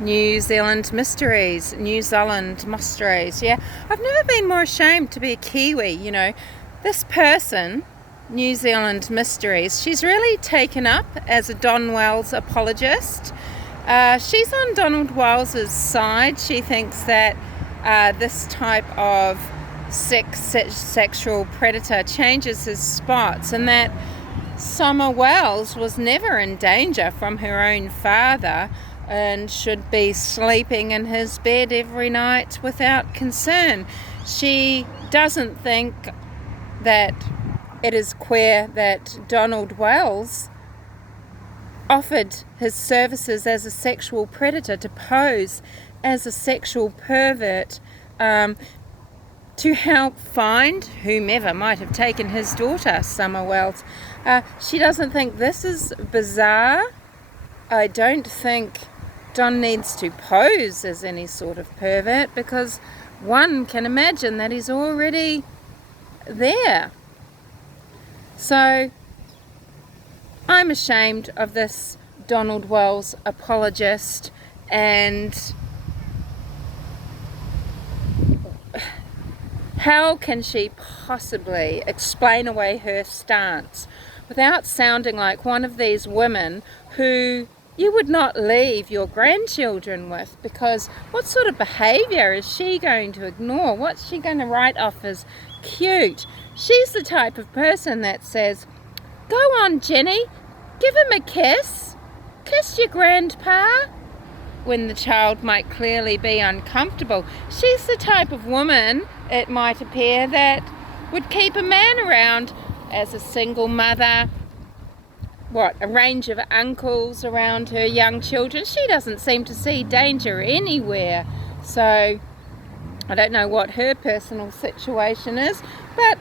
New Zealand mysteries, New Zealand mysteries. Yeah, I've never been more ashamed to be a Kiwi. You know, this person, New Zealand mysteries, she's really taken up as a Don Wells apologist. She's on Donald Wells's side. She thinks that this type of sexual predator changes his spots, and that Summer Wells was never in danger from her own father and should be sleeping in his bed every night without concern. She doesn't think that it is queer that Donald Wells offered his services as a sexual predator to pose as a sexual pervert to help find whomever might have taken his daughter, Summer Wells. She doesn't think this is bizarre. I don't think Don needs to pose as any sort of pervert, because one can imagine that he's already there. So I'm ashamed of this Donald Wells apologist, and how can she possibly explain away her stance without sounding like one of these women who you would not leave your grandchildren with? Because what sort of behaviour is she going to ignore? What's she going to write off as cute? She's the type of person that says, "Go on, Jenny, give him a kiss. Kiss your grandpa," when the child might clearly be uncomfortable. She's the type of woman, it might appear, that would keep a man around as a single mother, a range of uncles around her young children. She doesn't seem to see danger anywhere. So I don't know what her personal situation is, but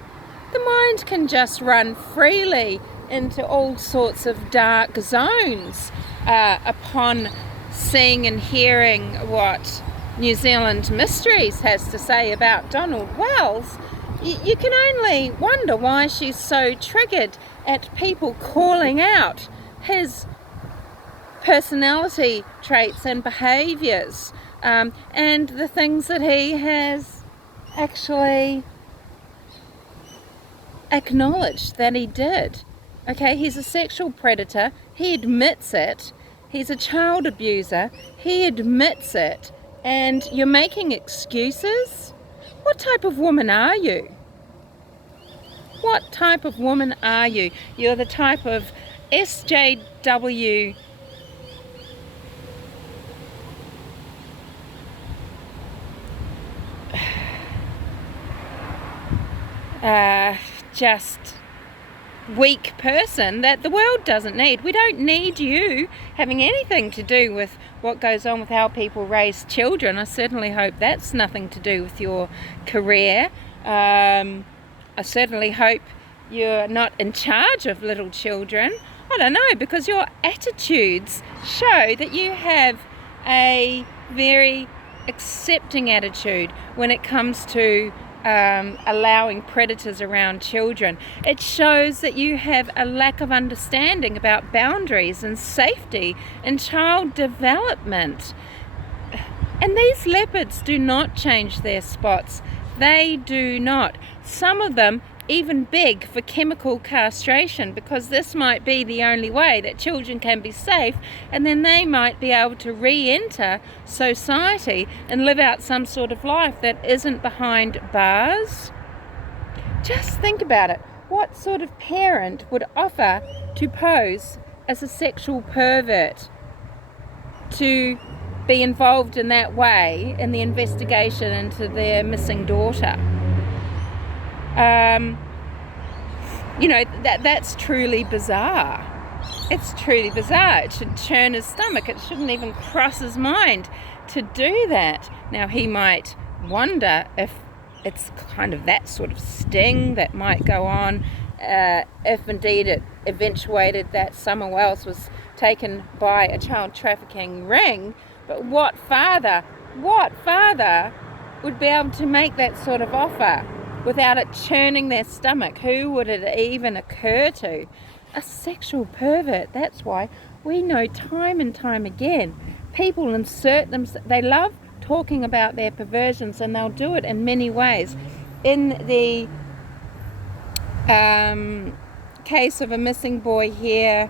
the mind can just run freely into all sorts of dark zones upon seeing and hearing what New Zealand Mysteries has to say about Donald Wells. You can only wonder why she's so triggered at people calling out his personality traits and behaviours, and the things that he has actually acknowledged that he did. Okay, he's a sexual predator. He admits it. He's a child abuser. He admits it. And you're making excuses? What type of woman are you? What type of woman are you? You're the type of SJW just weak person that the world doesn't need. We don't need you having anything to do with what goes on with how people raise children. I certainly hope that's nothing to do with your career. I certainly hope you're not in charge of little children. I don't know, because your attitudes show that you have a very accepting attitude when it comes to allowing predators around children. It shows that you have a lack of understanding about boundaries and safety and child development. And these leopards do not change their spots. They do not. Some of them even beg for chemical castration, because this might be the only way that children can be safe, and then they might be able to re-enter society and live out some sort of life that isn't behind bars. Just think about it. What sort of parent would offer to pose as a sexual pervert, to be involved in that way in the investigation into their missing daughter? That's truly bizarre. It's truly bizarre. It should churn his stomach. It shouldn't even cross his mind to do that. Now, he might wonder if it's kind of that sort of sting that might go on, if indeed it eventuated that Summer Wells was taken by a child trafficking ring. But what father would be able to make that sort of offer without it churning their stomach? Who would it even occur to? A sexual pervert. That's why we know time and time again people insert them. They love talking about their perversions, and they'll do it in many ways. In the case of a missing boy here,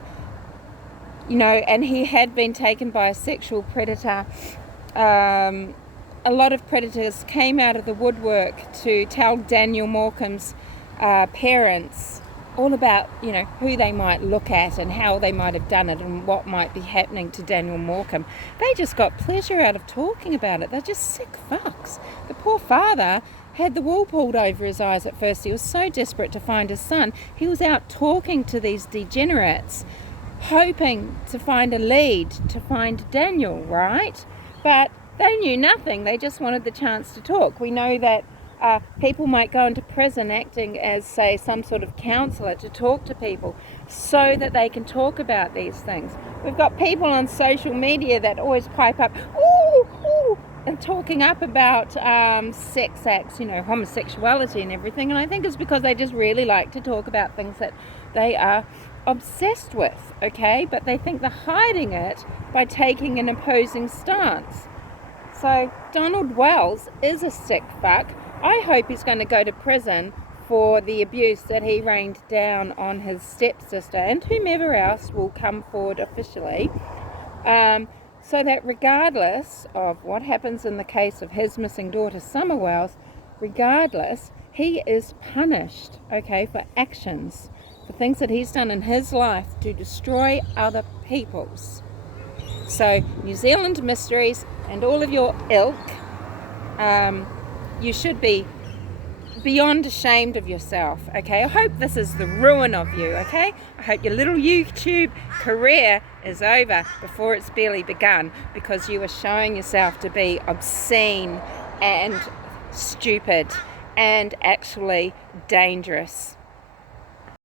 and he had been taken by a sexual predator, a lot of predators came out of the woodwork to tell Daniel Morecambe's parents all about, who they might look at and how they might have done it and what might be happening to Daniel Morecambe. They just got pleasure out of talking about it. They're just sick fucks. The poor father had the wool pulled over his eyes at first. He was so desperate to find his son. He was out talking to these degenerates, hoping to find a lead, to find Daniel, right? But they knew nothing. They just wanted the chance to talk. We know that people might go into prison acting as, say, some sort of counsellor to talk to people so that they can talk about these things. We've got people on social media that always pipe up, ooh, ooh, and talking up about sex acts, homosexuality and everything. And I think it's because they just really like to talk about things that they are obsessed with, okay? But they think they're hiding it by taking an opposing stance. So Donald Wells is a sick fuck. I hope he's going to go to prison for the abuse that he rained down on his stepsister and whomever else will come forward officially, so that regardless of what happens in the case of his missing daughter Summer Wells, regardless, he is punished, okay, for actions, for things that he's done in his life to destroy other people's. So New Zealand Mysteries and all of your ilk, you should be beyond ashamed of yourself, okay? I hope this is the ruin of you, okay? I hope your little YouTube career is over before it's barely begun, because you are showing yourself to be obscene and stupid and actually dangerous.